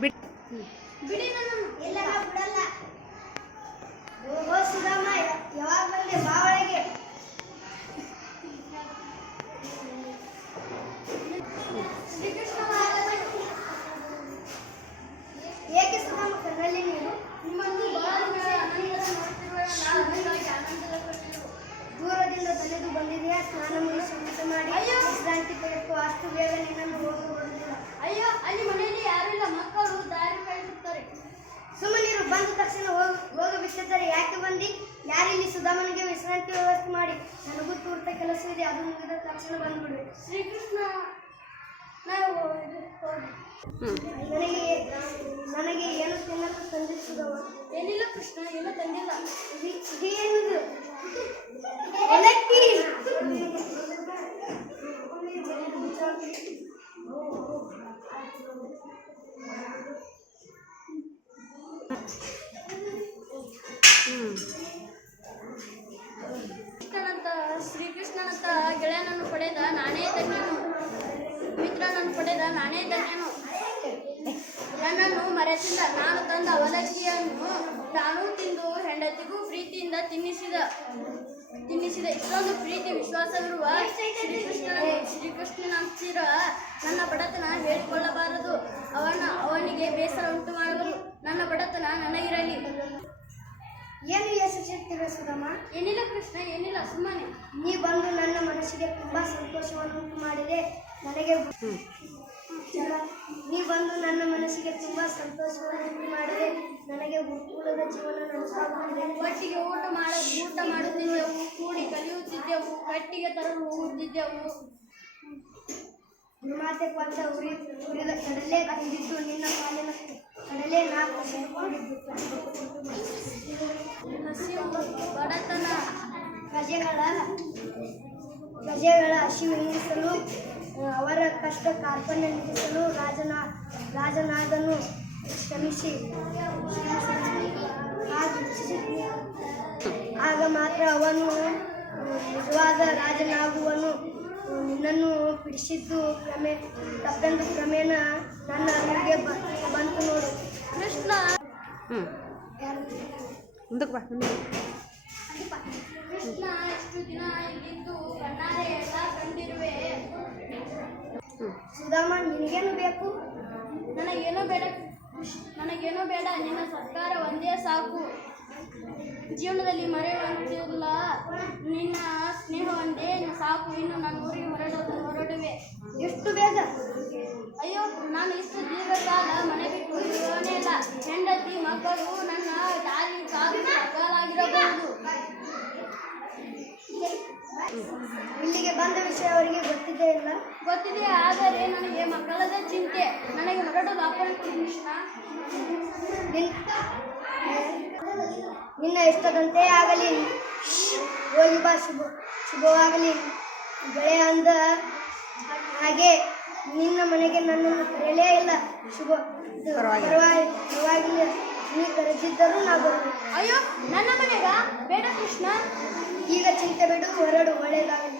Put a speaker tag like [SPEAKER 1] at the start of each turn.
[SPEAKER 1] ಬಿಡಿ. ನಾನು ಬಿಡಲ್ಲ ಓ ಸುಧಾಮ ಯಾವಾಗ ಬಂದೆ ಬಾ ಅಷ್ಟು ಬೇಗ ನಿನ್ನನ್ನು ಹೋಗಬರುವುದಿಲ್ಲ
[SPEAKER 2] ಅಯ್ಯೋ ಅಲ್ಲಿ ಮನೆಯಲ್ಲಿ ಯಾರಿಲ್ಲ ಮಕ್ಕಳು ದಾರಿ ಕಳಿಸುತ್ತಾರೆ
[SPEAKER 1] ಸುಮ್ಮನಿರು ಬಂದ ತಕ್ಷಣ ಹೋಗ ಹೋಗಬಿಟ್ಟಿದ್ದಾರೆ ಯಾಕೆ ಬಂದು? ಯಾರಿಲ್ಲಿ ಸುಧಾಮನಿಗೆ ವಿಶ್ರಾಂತಿ ವ್ಯವಸ್ಥೆ ಮಾಡಿ? ನನಗೂ ತೂರ್ತ ಕೆಲಸ ಇದೆ. ಅದು ಮುಗಿದ ತಕ್ಷಣ ಬಂದ್ಬಿಡುವೆ
[SPEAKER 2] ಶ್ರೀಕೃಷ್ಣ ನಾವು ಇದು ಹೋಗಿ.
[SPEAKER 1] ನನಗೆ ನನಗೆ ಏನು ತಿನ್ನಲು ತಂದಿಸುದವ
[SPEAKER 2] ಏನಿಲ್ಲ ಕೃಷ್ಣ ಏನೂ ತಂದಿಲ್ಲ.
[SPEAKER 1] ಇದೇನಿದು
[SPEAKER 2] ಪಡೆದ ನಾನೇ ಧನ್ಯನು. ಮಿತ್ರನನ್ನು ಪಡೆದ ನಾನೇ ಧನ್ಯನು. ನನ್ನನ್ನು ಮರೆತಿಲ್ಲ ನಾನು ತಂದ ಅವಲಕ್ಕಿಯನ್ನು ನಾನು ತಿಂದು ಹೆಂಡತಿಗೂ ಪ್ರೀತಿಯಿಂದ ತಿನ್ನಿಸಿದ. ತಿನ್ನಿಸಿದ ಇಷ್ಟೊಂದು ಪ್ರೀತಿ ವಿಶ್ವಾಸವಿರುವ ಶ್ರೀಕೃಷ್ಣನ. ಶ್ರೀಕೃಷ್ಣನಂತಿರ ನನ್ನ ಬಡತನ ಹೇಳಿಕೊಳ್ಳಬಾರದು. ಅವನ ಅವನಿಗೆ ಬೇಸರ ಉಂಟು ಮಾಡುವುದು ನನ್ನ ಬಡತನ ನನಗಿರಲಿ.
[SPEAKER 1] ಏನು ಸುಧಾಮ
[SPEAKER 2] ಏನಿಲ್ಲ ಕೃಷ್ಣ ಏನಿಲ್ಲ ಸುಮ್ಮನೆ.
[SPEAKER 1] ನೀ ಬಂದು ನನ್ನ ಮನಸ್ಸಿಗೆ ತುಂಬಾ ಸಂತೋಷವನ್ನು ಉಂಟು ಮಾಡಿದೆ. ನನಗೆ ನೀ ಬಂದು ನನ್ನ ಮನಸ್ಸಿಗೆ ತುಂಬಾ ಸಂತೋಷವನ್ನು ಉಂಟು ಮಾಡಿದೆ. ನನಗೆ ಗುರುಕುಲದ ಜೀವನ
[SPEAKER 2] ಒಟ್ಟಿಗೆ ಊಟ ಮಾಡ ಊಟ ಮಾಡುತ್ತಿದ್ದೆವು ಕೂಡಿ ಕಲಿಯುತ್ತಿದ್ದೆವು ಕಟ್ಟಿಗೆ ತರಲು ಹೋಗುತ್ತಿದ್ದೆವು.
[SPEAKER 1] ಗುರುಮಾತೆ ಕೊಟ್ಟ ಉರಿ ಉರಿದ ಕಡಲೆ ಕಂಡಿದ್ದು ನಿನ್ನ ಪಾಲಿನ
[SPEAKER 2] ಬಡತನ
[SPEAKER 1] ಪ್ರಜೆಗಳ ಪ್ರಜೆಗಳ ಹಸಿವು ನೀಗಿಸಲು ಅವರ ಕಷ್ಟ ಕಾರ್ಪಣ್ಯ ನೀಗಿಸಲು ರಾಜನ, ರಾಜನಾದನು ಶ್ರಮಿಸಿ ಆಗ ಮಾತ್ರ ಅವನು ನಿಜವಾದ ರಾಜನಾಗುವನು. ನಿನ್ನನ್ನು ಬಿಡಿಸಿದ್ದು ಕ್ರಮೆ ತಪ್ಪೆಂದು ಕ್ರಮೇಣ ನನ್ನ ಅಲ್ಲಿಗೆ ಬಂತು ನೋಡು.
[SPEAKER 2] ಕೃಷ್ಣ!
[SPEAKER 3] ಹ್ಞೂ ಮುಂದಕ್ಕೆ ಬಾ
[SPEAKER 2] ಕೃಷ್ಣ ಎಷ್ಟು ದಿನ ಇಲ್ಲಿದ್ದು ಕಣ್ಣಾರೆ ಎಲ್ಲ ಕಂಡಿರುವೆ.
[SPEAKER 1] ಸುಧಾಮ ನಿನಗೇನು ಬೇಕು?
[SPEAKER 2] ನನಗೇನು ಬೇಡ ನನಗೇನು ನನಗೇನೋ ಬೇಡ. ನಿನ್ನ ಸರ್ಕಾರ ಒಂದೇ ಸಾಕು. ಜೀವನದಲ್ಲಿ ಮರೆಯುವಂತಿಲ್ಲ ನಿನ್ನ ಸ್ನೇಹ ಒಂದೇ ಸಾಕು. ಇನ್ನು ನಾನು ಊರಿಗೆ ಹೊರಡೋದು ಹೊರಡುವೆ.
[SPEAKER 1] ಎಷ್ಟು ಬೇಗ?
[SPEAKER 2] ಅಯ್ಯೋ ನಾನು ಇಷ್ಟು ದೀರ್ಘಕಾಲ ಮನೆ ಬಿಟ್ಟು ಇರೋನೇ ಇಲ್ಲ. ಹೆಂಡತಿ ಮಕ್ಕಳು ನನ್ನ ದಾರಿ ಕಾದು ಮಕ್ಕಳಾಗಿರಬಹುದು
[SPEAKER 1] ಇಲ್ಲಿಗೆ ಬಂದ ವಿಷಯ ಅವರಿಗೆ ಗೊತ್ತಿದೆ ಇಲ್ಲ
[SPEAKER 2] ಗೊತ್ತಿದೆ ಆದರೆ ನನಗೆ ಮಕ್ಕಳದ ಚಿಂತೆ. ನನಗೆ ಹೊರಡಲು
[SPEAKER 1] ನಿನ್ ನಿನ್ನ ಇಷ್ಟದಂತೆ ಆಗಲಿ. ಹೋಗಿ ಬಾ ಶುಭ ಶುಭವಾಗಲಿ. ಬೆಳೆ ಅಂದ ಹಾಗೆ ನಿನ್ನ ಮನೆಗೆ ನನ್ನನ್ನು ಕರೆಯಲೇ ಇಲ್ಲ. ಶುಭ
[SPEAKER 3] ಪರವಾಗಿಲ್ಲ.
[SPEAKER 1] ಪರವಾಗಿ- ಪರವಾಗಿಲ್ಲ. ನೀ ಕರೆದಿದ್ದರೂ ನಾ ಬರುವೆ
[SPEAKER 2] ಅಯ್ಯೋ ನನ್ನ ಮನೆಗ? ಬೇಡ ಕೃಷ್ಣ.
[SPEAKER 1] ಈಗ ಚಿಂತೆ ಬಿಡು ಹೊರಡು ಒಳ್ಳೆಯದಾಗಲಿ